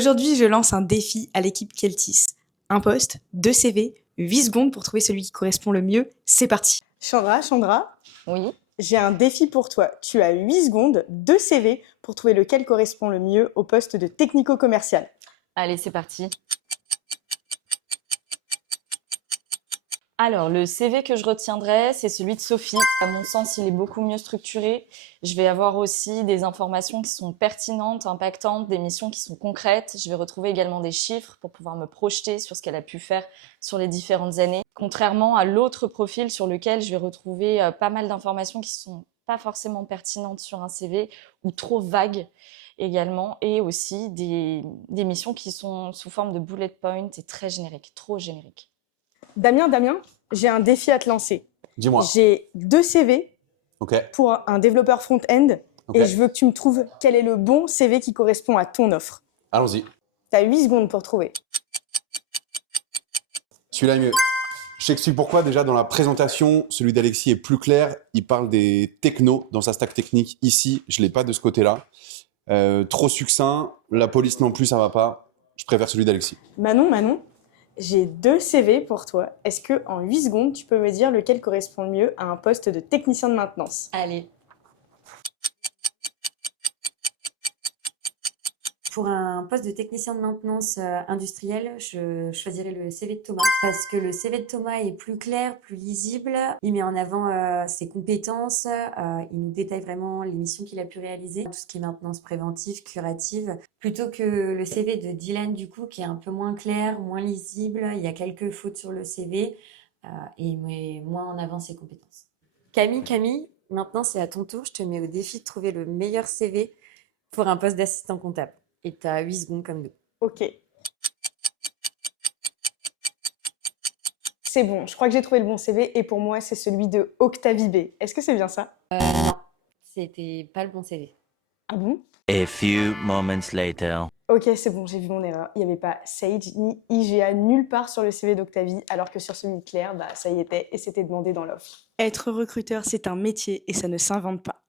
Aujourd'hui, je lance un défi à l'équipe Keltis. Un poste, 2 CV, 8 secondes pour trouver celui qui correspond le mieux. C'est parti. Chandra, Oui. j'ai un défi pour toi. Tu as 8 secondes, 2 CV pour trouver lequel correspond le mieux au poste de technico-commercial. Allez, c'est parti. Alors, le CV que je retiendrai, c'est celui de Sophie. À mon sens, il est beaucoup mieux structuré. Je vais avoir aussi des informations qui sont pertinentes, impactantes, des missions qui sont concrètes. Je vais retrouver également des chiffres pour pouvoir me projeter sur ce qu'elle a pu faire sur les différentes années. Contrairement à l'autre profil sur lequel je vais retrouver pas mal d'informations qui sont pas forcément pertinentes sur un CV ou trop vagues également, et aussi des missions qui sont sous forme de bullet point et très génériques, trop génériques. Damien, j'ai un défi à te lancer. Dis-moi. J'ai 2 CV Ok. pour un développeur front-end Ok. et je veux que tu me trouves quel est le bon CV qui correspond à ton offre. Allons-y. Tu as 8 secondes pour trouver. Celui-là est mieux. Je t'explique pourquoi. Déjà, dans la présentation, celui d'Alexis est plus clair. Il parle des technos dans sa stack technique. Ici, je ne l'ai pas de ce côté-là. Trop succinct. La police non plus, ça va pas. Je préfère celui d'Alexis. Manon, j'ai 2 CV pour toi. Est-ce que en 8 secondes, tu peux me dire lequel correspond le mieux à un poste de technicien de maintenance? Allez. Pour un poste de technicien de maintenance industrielle, je choisirais le CV de Thomas parce que le CV de Thomas est plus clair, plus lisible. Il met en avant ses compétences, il nous détaille vraiment les missions qu'il a pu réaliser, tout ce qui est maintenance préventive, curative, plutôt que le CV de Dylan du coup qui est un peu moins clair, moins lisible. Il y a quelques fautes sur le CV et il met moins en avant ses compétences. Camille, maintenant c'est à ton tour. Je te mets au défi de trouver le meilleur CV pour un poste d'assistant comptable. Et tu as 8 secondes comme nous. Ok. C'est bon, je crois que j'ai trouvé le bon CV et pour moi, c'est celui de Octavie B. Est-ce que c'est bien ça? Non, c'était pas le bon CV. Ah bon? A few moments later. Ok, c'est bon, j'ai vu mon erreur. Il n'y avait pas Sage ni IGA nulle part sur le CV d'Octavie, alors que sur celui de Claire, ça y était et c'était demandé dans l'offre. Être recruteur, c'est un métier et ça ne s'invente pas.